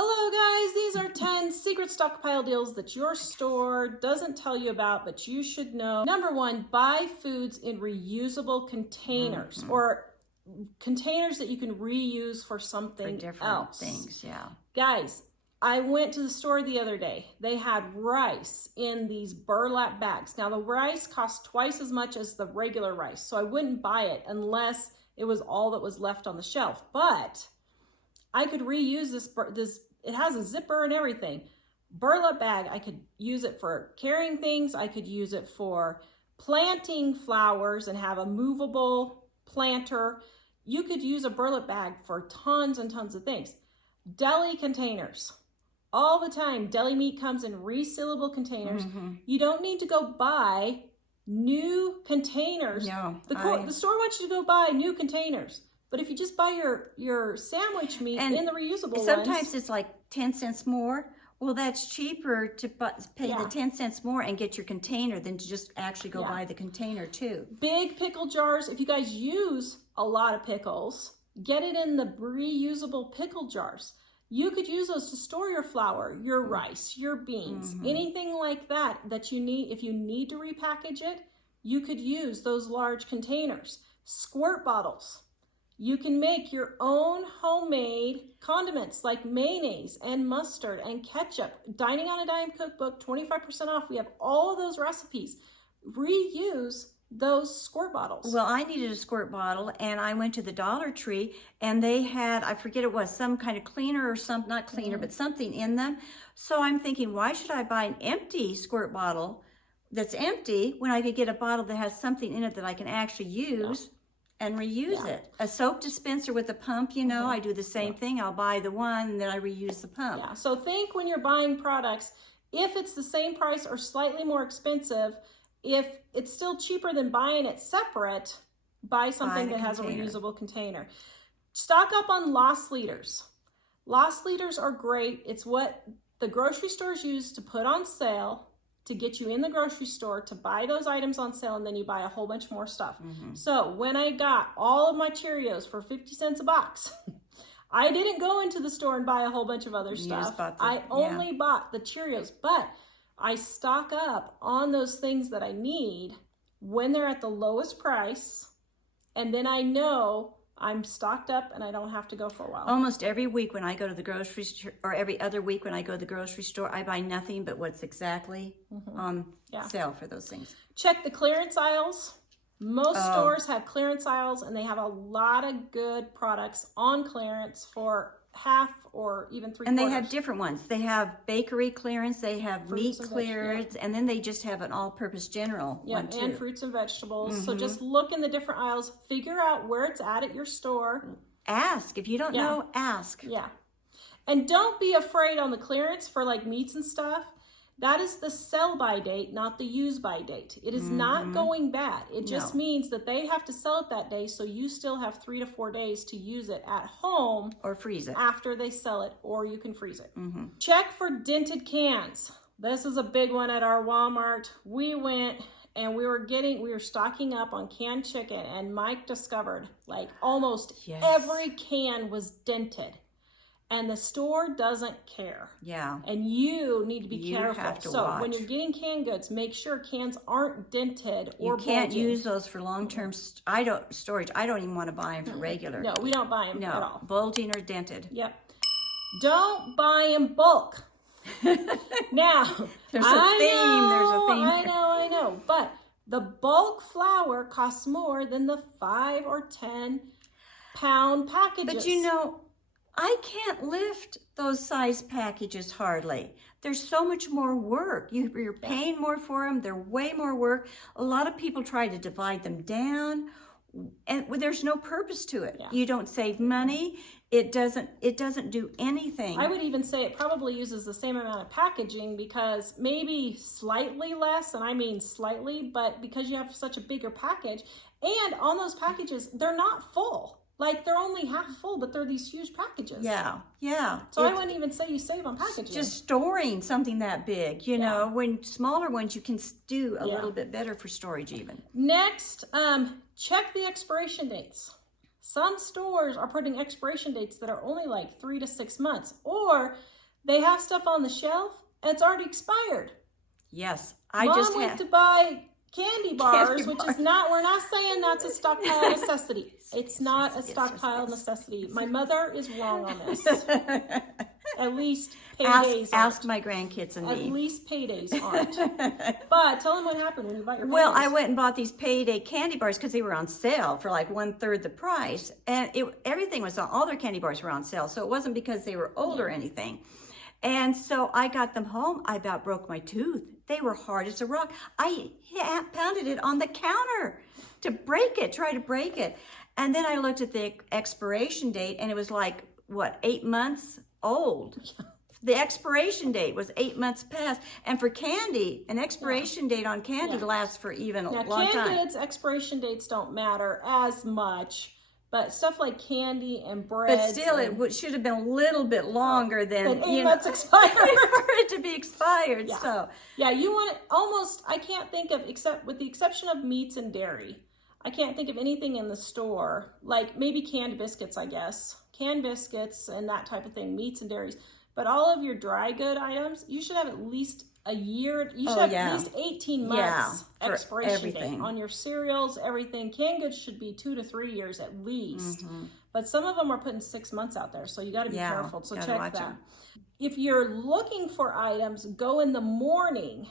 Hello guys, these are 10 secret stockpile deals that your store doesn't tell you about, but you should know. Number one, buy foods in reusable containers or containers that you can reuse for something for different else. things, yeah. Guys, I went to the store the other day. They had rice in these burlap bags. Now the rice costs twice as much as the regular rice, so I wouldn't buy it unless it was all that was left on the shelf. But I could reuse this, it has a zipper and everything. Burlap bag, I could use it for carrying things. I could use it for planting flowers and have a movable planter. You could use a burlap bag for tons and tons of things. Deli containers. All the time, deli meat comes in resealable containers. You don't need to go buy new containers. No, the store wants you to go buy new containers. But if you just buy your sandwich meat in the reusable sometimes ones, it's like 10 cents more. Well, that's cheaper to pay the 10 cents more and get your container than to just actually go buy the container too. Big pickle jars. If you guys use a lot of pickles, get it in the reusable pickle jars. You could use those to store your flour, your rice, your beans, anything like that that you need. If you need to repackage it, you could use those large containers. Squirt bottles. You can make your own homemade condiments like mayonnaise and mustard and ketchup. Dining on a Dime cookbook, 25% off. We have all of those recipes. Reuse those squirt bottles. Well, I needed a squirt bottle and I went to the Dollar Tree and they had, I forget it was, some kind of cleaner or some, not cleaner, but something in them. So I'm thinking, why should I buy an empty squirt bottle that's empty when I could get a bottle that has something in it that I can actually use and reuse it? A soap dispenser with a pump, you know, I do the same thing. I'll buy the one and then I reuse the pump. Yeah, so think when you're buying products, if it's the same price or slightly more expensive, if it's still cheaper than buying it separate, buy something that has a reusable container. Stock up on loss leaders. Loss leaders are great. It's what the grocery stores use to put on sale to get you in the grocery store to buy those items on sale, and then you buy a whole bunch more stuff. So when I got all of my Cheerios for 50 cents a box, I didn't go into the store and buy a whole bunch of other stuff. I only bought the Cheerios, but I stock up on those things that I need when they're at the lowest price, and then I know I'm stocked up and I don't have to go for a while. Almost every week when I go to the grocery store, or every other week when I go to the grocery store, I buy nothing but what's exactly on sale for those things. Check the clearance aisles. Most stores have clearance aisles and they have a lot of good products on clearance for half or even 3/4. And they have different ones. They have bakery clearance, they have meat clearance, and then they just have an all-purpose general one too. And fruits and vegetables. So just look in the different aisles, figure out where it's at your store. Ask. If you don't know, ask. Yeah. And don't be afraid on the clearance for like meats and stuff. That is the sell-by date, not the use-by date. It is not going bad. It just means that they have to sell it that day, so you still have 3 to 4 days to use it at home. Or freeze it. After they sell it, or you can freeze it. Check for dented cans. This is a big one at our Walmart. We went and we were stocking up on canned chicken, and Mike discovered like almost every can was dented. And the store doesn't care. Yeah. And you need to be careful. So when you're getting canned goods, make sure cans aren't dented or bulging. You can't use those for long-term storage. I don't even want to buy them for regular. No, we don't buy them at all. Bulging or dented. Yep. Don't buy in bulk. Now, there's a theme. I know. But the bulk flour costs more than the 5 or 10 pound packages. But you know, I can't lift those size packages hardly. There's so much more work. You're paying more for them. They're way more work. A lot of people try to divide them down, and there's no purpose to it. You don't save money. It doesn't do anything. I would even say it probably uses the same amount of packaging, because maybe slightly less, and I mean slightly, but because you have such a bigger package, and on those packages, they're not full. Like, they're only half full, but they're these huge packages. Yeah. So I wouldn't even say you save on packaging. Just storing something that big, you know. When smaller ones, you can do a little bit better for storage even. Next, check the expiration dates. Some stores are putting expiration dates that are only like 3 to 6 months, or they have stuff on the shelf and it's already expired. Yes, Mom went to buy candy bars, which is not, we're not saying that's a stockpile necessity. It's not a stockpile necessity. My mother is wrong on this. At least paydays ask my grandkids and me. At least paydays aren't. But tell them what happened when you bought your paydays. Well, I went and bought these payday candy bars because they were on sale for like 1/3 the price. And everything was on, all their candy bars were on sale. So it wasn't because they were old or anything. And so I got them home. I about broke my tooth. They were hard as a rock. I pounded it on the counter to break it, try to break it. And then I looked at the expiration date and it was like, what, 8 months old? The expiration date was 8 months past. And for candy, an expiration date on candy lasts for even a long time. Canned goods, expiration dates don't matter as much. But stuff like candy and bread. But still, it should have been a little bit longer than 8 months expired. for it to be expired. Yeah. So yeah, you want it almost. I can't think of, except with the exception of meats and dairy, I can't think of anything in the store like maybe canned biscuits. I guess canned biscuits and that type of thing, meats and dairies. But all of your dry good items, you should have at least a year. You should have at least 18 months expiration date on your cereals. Everything. Canned goods should be 2 to 3 years at least. But some of them are putting 6 months out there, so you got to be careful. So check that. If you're looking for items, go in the morning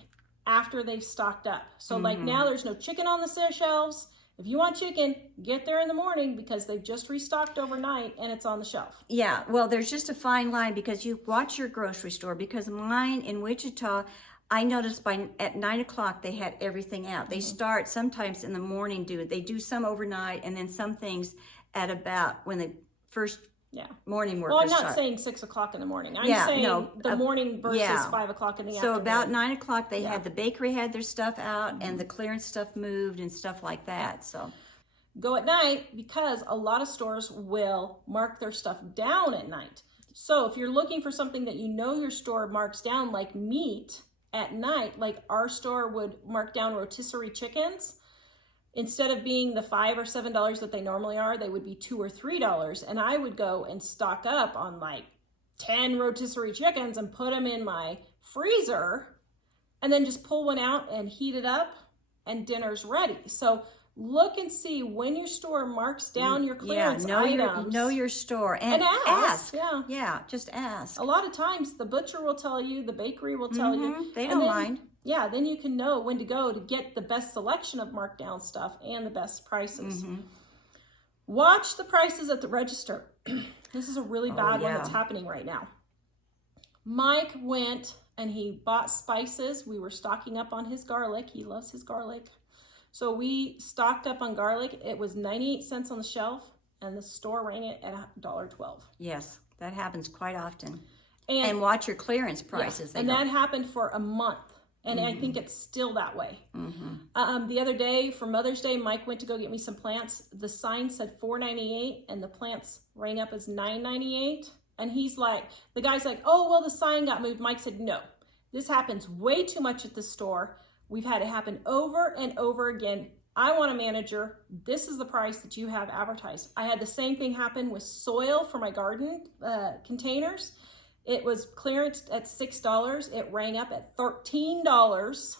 after they've stocked up. So like now, there's no chicken on the shelves. If you want chicken, get there in the morning because they've just restocked overnight and it's on the shelf. Yeah, well, there's just a fine line because you watch your grocery store. Because mine in Wichita, I noticed at 9 o'clock they had everything out. They start sometimes in the morning. They do some overnight, and then some things at about when the first morning workers Well, I'm not start. saying 6 o'clock in the morning. I'm saying the morning versus 5 o'clock in the afternoon. So about 9 o'clock, they had the bakery had their stuff out, and the clearance stuff moved and stuff like that. So go at night because a lot of stores will mark their stuff down at night. So if you're looking for something that you know your store marks down, like meat at night, like our store would mark down rotisserie chickens. Instead of being the $5 or $7 that they normally are, they would be $2 or $3. And I would go and stock up on like 10 rotisserie chickens and put them in my freezer and then just pull one out and heat it up and dinner's ready. So look and see when your store marks down your clearance items. Know your store and ask. Yeah, just ask. A lot of times the butcher will tell you, the bakery will tell you. They don't mind. Yeah, then you can know when to go to get the best selection of markdown stuff and the best prices. Watch the prices at the register. This is a really bad one that's happening right now. Mike went and he bought spices. We were stocking up on his garlic. He loves his garlic. So we stocked up on garlic. It was 98 cents on the shelf, and the store rang it at $1.12. Yes, that happens quite often. And watch your clearance prices. And that happened for a month. And I think it's still that way. The other day, for Mother's Day, Mike went to go get me some plants. The sign said $4.98, and the plants rang up as $9.98. And he's like, the guy's like, oh, well, the sign got moved. Mike said, no, this happens way too much at the store. We've had it happen over and over again. I want a manager. This is the price that you have advertised. I had the same thing happen with soil for my garden containers. It was clearanced at $6. It rang up at $13.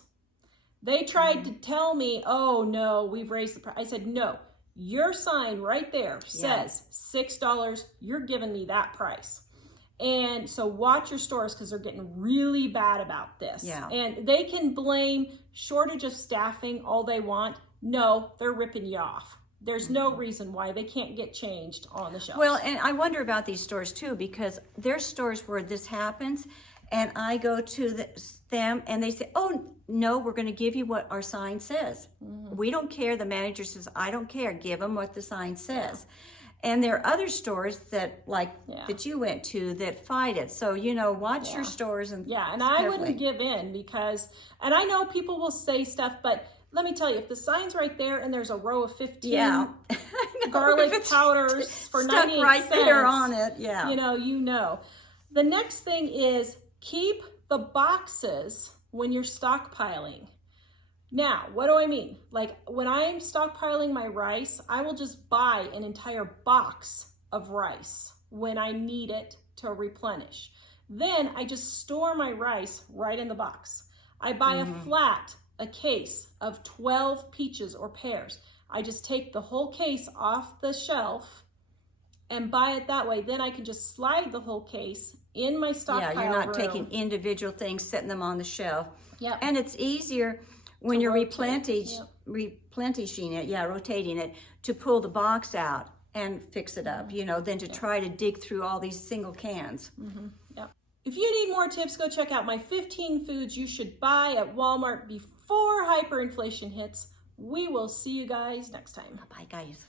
They tried to tell me, oh, no, we've raised the price. I said, no, your sign right there says $6. You're giving me that price. And so watch your stores because they're getting really bad about this. Yeah. And they can blame shortage of staffing all they want. No, they're ripping you off. There's no reason why they can't get changed on the shelf. Well, and I wonder about these stores too, because there's stores where this happens, and I go to them and they say, oh, no, we're going to give you what our sign says. We don't care. The manager says, I don't care. Give them what the sign says. And there are other stores that, like, that you went to that fight it. So, you know, watch your stores. And and I wouldn't give in because, and I know people will say stuff, but let me tell you, if the sign's right there and there's a row of 15 garlic powders for 98 right cents, there on it, you know. The next thing is keep the boxes when you're stockpiling. Now, what do I mean? Like when I'm stockpiling my rice, I will just buy an entire box of rice when I need it to replenish. Then I just store my rice right in the box. I buy a case of 12 peaches or pears. I just take the whole case off the shelf and buy it that way. Then I can just slide the whole case in my stockpile Yeah, you're not room. taking individual things, setting them on the shelf. Yep. And it's easier when you're rotate. replenishing it, rotating it, to pull the box out and fix it up, than to try to dig through all these single cans. Yep. If you need more tips, go check out my 15 foods you should buy at Walmart before hyperinflation hits. We will see you guys next time. Bye, guys.